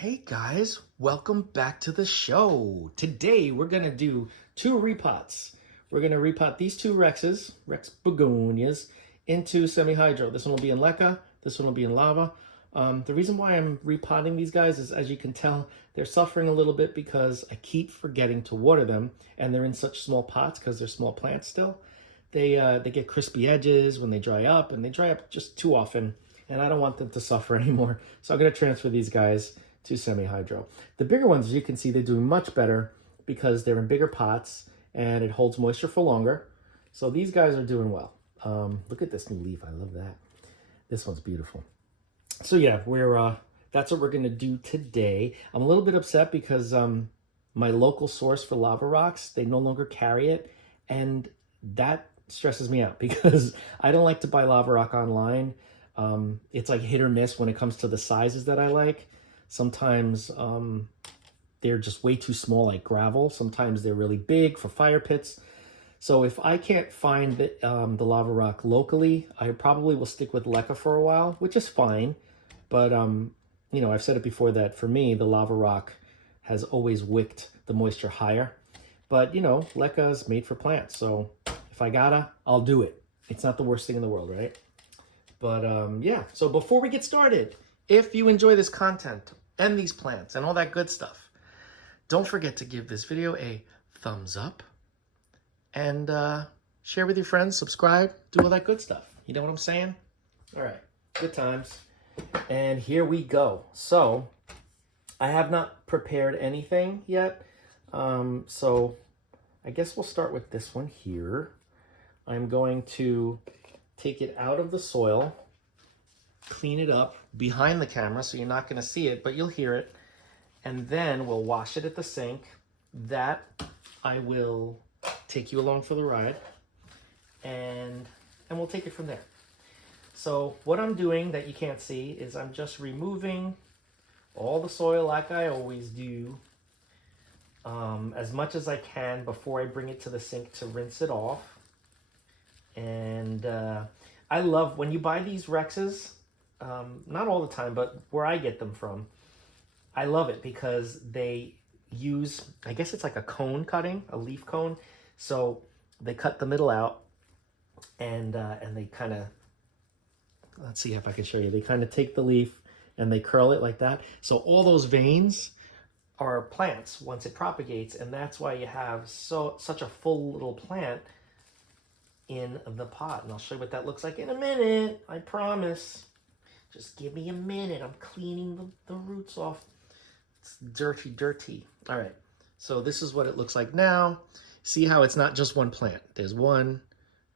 Hey guys, welcome back to the show. Today we're gonna do two repots. We're gonna repot these two Rex Begonias into semi-hydro. This one will be in Leca, this one will be in lava. The reason why I'm repotting these guys is, as you can tell, they're suffering a little bit because I keep forgetting to water them, and they're in such small pots because they're small plants still. They get crispy edges when they dry up, and they dry up just too often, and I don't want them to suffer anymore. So I'm gonna transfer these guys to semi-hydro. The bigger ones, as you can see, they're doing much better because they're in bigger pots and it holds moisture for longer. So these guys are doing well. Look at this new leaf. I love that. This one's beautiful. So yeah, that's what we're gonna do today. I'm a little bit upset because my local source for lava rocks, they no longer carry it, and that stresses me out because I don't like to buy lava rock online. It's like hit or miss when it comes to the sizes that I like. Sometimes they're just way too small, like gravel. Sometimes they're really big for fire pits. So if I can't find the lava rock locally, I probably will stick with Leca for a while, which is fine. But, you know, I've said it before that for me, the lava rock has always wicked the moisture higher. But, you know, Leca is made for plants. So if I gotta, I'll do it. It's not the worst thing in the world, right? But, yeah. So before we get started, if you enjoy this content and these plants and all that good stuff, don't forget to give this video a thumbs up and share with your friends, subscribe, do all that good stuff. You know what I'm saying? All right, good times. And here we go. So I have not prepared anything yet. So I guess we'll start with this one here. I'm going to take it out of the soil, clean it up behind the camera so you're not going to see it, but you'll hear it. And then we'll wash it at the sink. That I will take you along for the ride, and we'll take it from there. So what I'm doing that you can't see is I'm just removing all the soil like I always do, as much as I can before I bring it to the sink to rinse it off. And I love when you buy these Rexes, not all the time, but where I get them from, I love it because they use, I guess it's like a cone cutting, a leaf cone. So they cut the middle out, and they kind of, let's see if I can show you. They kind of take the leaf and they curl it like that. So all those veins are plants once it propagates, and that's why you have such a full little plant in the pot. And I'll show you what that looks like in a minute, I promise. Just give me a minute. I'm cleaning the roots off. It's dirty. All right, so this is what it looks like now. See how it's not just one plant. There's 1,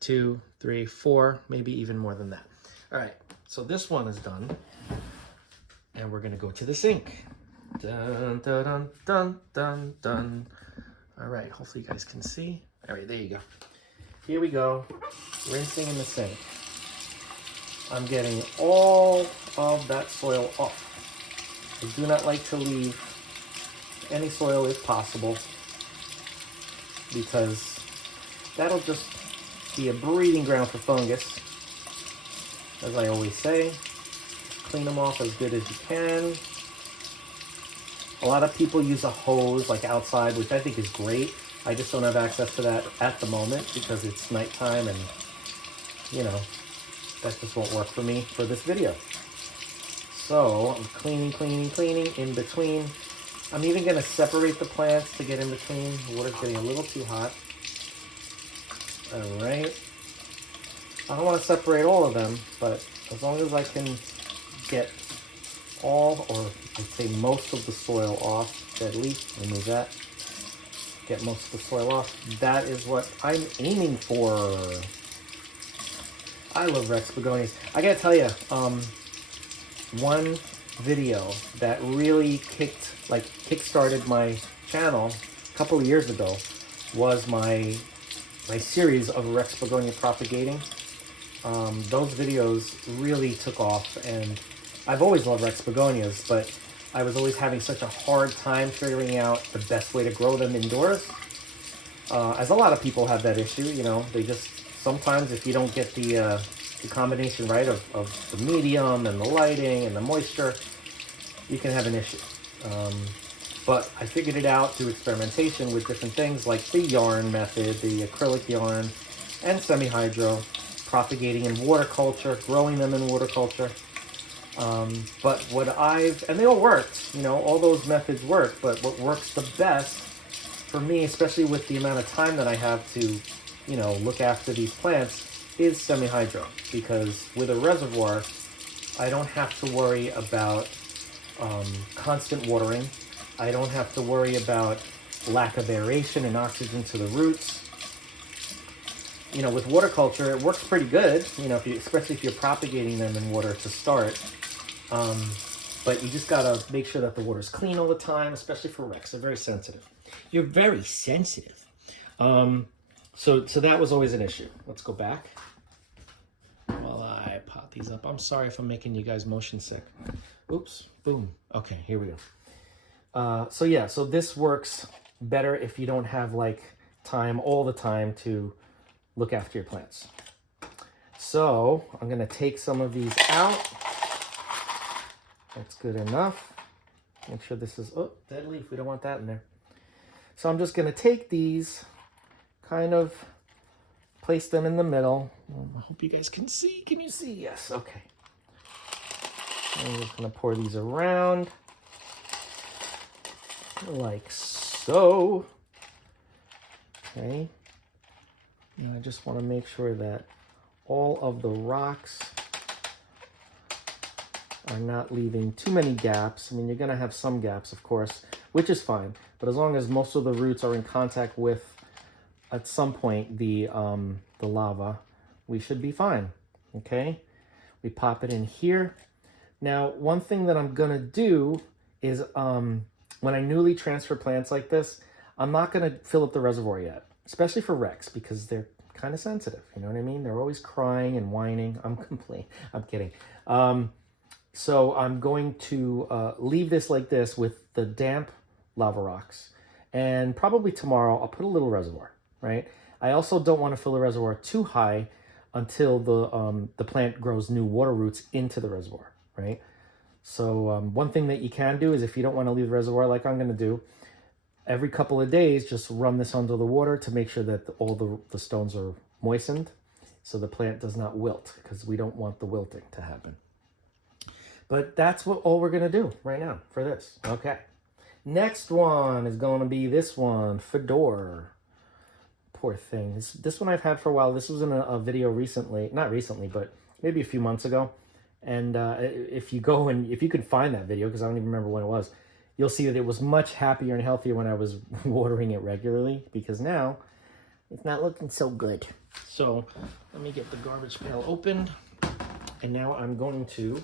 2, 3, 4, maybe even more than that. All right, so this one is done. And we're gonna go to the sink. Dun, dun, dun, dun, dun, dun. All right, hopefully you guys can see. All right, there you go. Here we go, rinsing in the sink. I'm getting all of that soil off. I do not like to leave any soil if possible, because that'll just be a breeding ground for fungus. As I always say, clean them off as good as you can. A lot of people use a hose like outside, which I think is great. I just don't have access to that at the moment because it's nighttime, and you know, that just won't work for me for this video. So I'm cleaning in between. I'm even gonna separate the plants to get in between. The water's getting a little too hot. All right. I don't want to separate all of them, but as long as I can get all, or I'd say most of the soil off, dead leaf, remove that. Get most of the soil off. That is what I'm aiming for. I love Rex Begonias. I gotta tell you, one video that really kick-started my channel a couple of years ago was my series of Rex Begonia propagating. Those videos really took off, and I've always loved Rex Begonias, but I was always having such a hard time figuring out the best way to grow them indoors. As a lot of people have that issue, you know, they just, sometimes if you don't get the combination right of the medium and the lighting and the moisture, you can have an issue. But I figured it out through experimentation with different things like the yarn method, the acrylic yarn, and semi-hydro, propagating in water culture, growing them in water culture. But and they all worked, you know, all those methods work, but what works the best for me, especially with the amount of time that I have to, you know, look after these plants, is semi-hydro. Because with a reservoir, I don't have to worry about constant watering. I don't have to worry about lack of aeration and oxygen to the roots. You know, with water culture, it works pretty good, you know, especially if you're propagating them in water to start. But you just gotta make sure that the water's clean all the time, especially for Rex. They're very sensitive. You're very sensitive. So that was always an issue. Let's go back while I pot these up. I'm sorry if I'm making you guys motion sick. Oops, boom. Okay, here we go. So yeah, so this works better if you don't have like time all the time to look after your plants. So I'm gonna take some of these out. That's good enough. Make sure this is, oh, dead leaf. We don't want that in there. So I'm just gonna take these, kind of place them in the middle. I hope you guys can see. Can you see? Yes, okay. I'm just gonna pour these around like so. Okay. And I just want to make sure that all of the rocks are not leaving too many gaps. I mean, you're going to have some gaps, of course, which is fine. But as long as most of the roots are in contact with, at some point, the lava, we should be fine. Okay? We pop it in here. Now, one thing that I'm going to do is when I newly transfer plants like this, I'm not going to fill up the reservoir yet, especially for Rex, because they're kind of sensitive. You know what I mean? They're always crying and whining. I'm kidding. So I'm going to leave this like this with the damp lava rocks. And probably tomorrow I'll put a little reservoir, right? I also don't want to fill the reservoir too high until the plant grows new water roots into the reservoir, right? So one thing that you can do is, if you don't want to leave the reservoir like I'm going to do, every couple of days, just run this under the water to make sure that all the stones are moistened so the plant does not wilt, because we don't want the wilting to happen. But that's all we're going to do right now for this. Okay. Next one is going to be this one, Fedor. Poor thing. This one I've had for a while. This was in a video recently. Not recently, but maybe a few months ago. And if you can find that video, because I don't even remember when it was, you'll see that it was much happier and healthier when I was watering it regularly, because now it's not looking so good. So let me get the garbage pail opened. And now I'm going to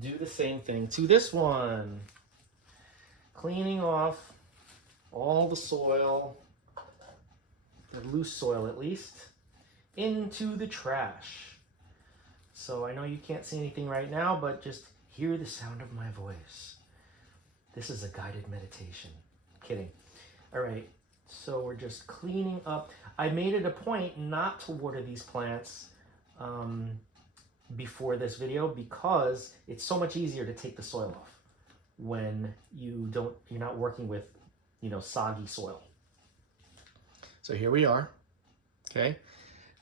do the same thing to this one. Cleaning off all the soil, the loose soil at least, into the trash. So I know you can't see anything right now, but just hear the sound of my voice. This is a guided meditation. I'm kidding. All right, so we're just cleaning up. I made it a point not to water these plants before this video, because it's so much easier to take the soil off when you're not working with, soggy soil. So here we are. Okay.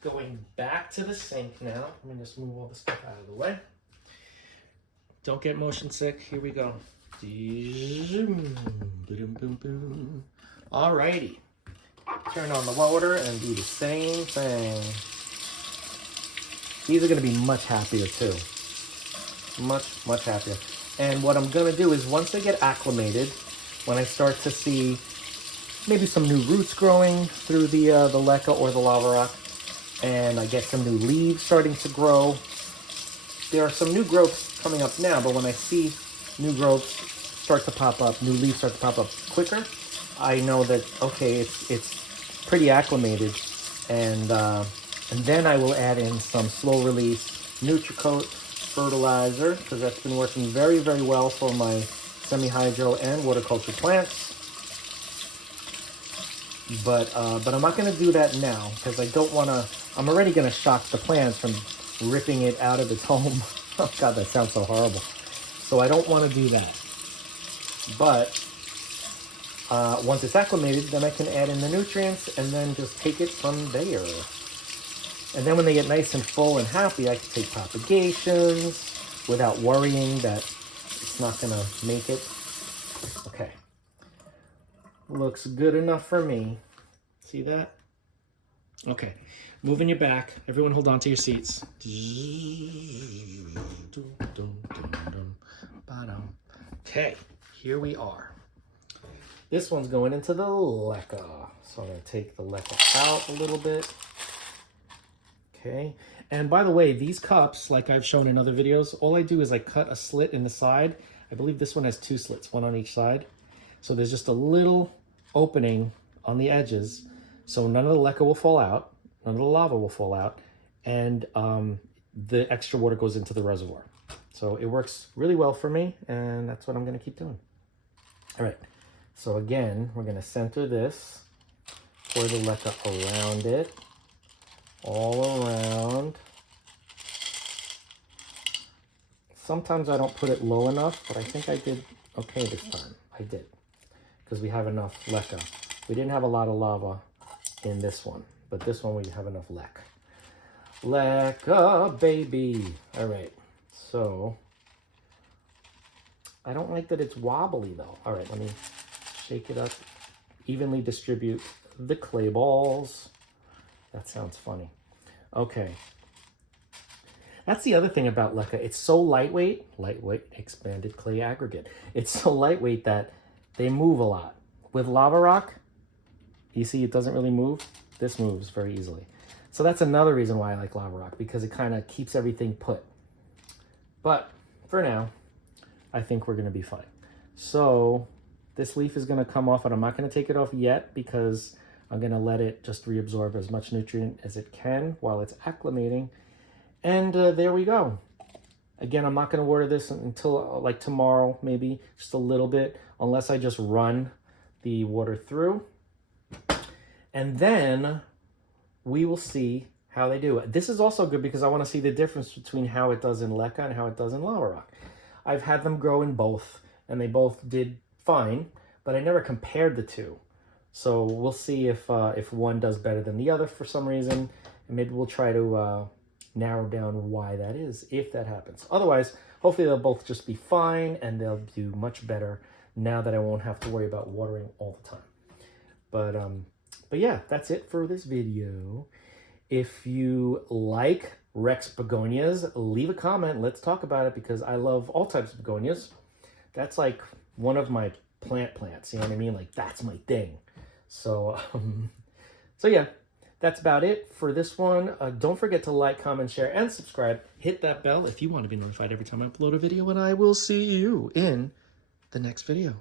Going back to the sink now. Let me just move all the stuff out of the way. Don't get motion sick. Here we go. Alrighty. Turn on the water and do the same thing. These are going to be much happier too. Much, much happier. And what I'm going to do is, once they get acclimated, when I start to see maybe some new roots growing through the leca or the lava rock, and I get some new leaves starting to grow. There are some new growths coming up now, but when I see new growths start to pop up, new leaves start to pop up quicker, I know that, okay, it's pretty acclimated, and then I will add in some slow release Nutricoat fertilizer, because that's been working very, very well for my semi-hydro and water culture plants. But I'm not going to do that now, because I don't want to. I'm already going to shock the plants from ripping it out of its home. Oh God, that sounds so horrible. So I don't want to do that. But once it's acclimated, then I can add in the nutrients and then just take it from there. And then when they get nice and full and happy, I can take propagations without worrying that it's not gonna make it. Okay, looks good enough for me. See that? Okay, moving you back. Everyone hold on to your seats. Okay, here we are. This one's going into the Leca. So I'm gonna take the Leca out a little bit. Okay, and by the way, these cups, like I've shown in other videos, all I do is I cut a slit in the side. I believe this one has 2 slits, one on each side. So there's just a little opening on the edges, so none of the Leca will fall out, none of the lava will fall out, and the extra water goes into the reservoir. So it works really well for me, and that's what I'm gonna keep doing. All right, so again, we're gonna center this, pour the Leca around it, all around. Sometimes I don't put it low enough, but I think I did okay this time. I did, because we have enough Leca. We didn't have a lot of lava in this one, but this one we have enough Leca. Leca, baby. All right, so I don't like that it's wobbly though. All right, let me shake it up, evenly distribute the clay balls. That sounds funny. Okay. That's the other thing about Leca. It's so lightweight expanded clay aggregate. It's so lightweight that they move a lot. With lava rock, you see it doesn't really move. This moves very easily. So that's another reason why I like lava rock, because it kind of keeps everything put. But for now, I think we're gonna be fine. So this leaf is gonna come off, and I'm not gonna take it off yet because I'm gonna let it just reabsorb as much nutrient as it can while it's acclimating. And there we go. Again, I'm not gonna water this until like tomorrow, maybe just a little bit, unless I just run the water through. And then we will see how they do it. This is also good because I wanna see the difference between how it does in Leca and how it does in lava rock. I've had them grow in both, and they both did fine, but I never compared the two. So we'll see if one does better than the other for some reason, and maybe we'll try to narrow down why that is, if that happens. Otherwise, hopefully they'll both just be fine, and they'll do much better now that I won't have to worry about watering all the time. But yeah, that's it for this video. If you like Rex begonias, leave a comment. Let's talk about it, because I love all types of begonias. That's like one of my plants, you know what I mean? Like, that's my thing. So, so yeah, that's about it for this one. Don't forget to like, comment, share, and subscribe. Hit that bell if you want to be notified every time I upload a video, and I will see you in the next video.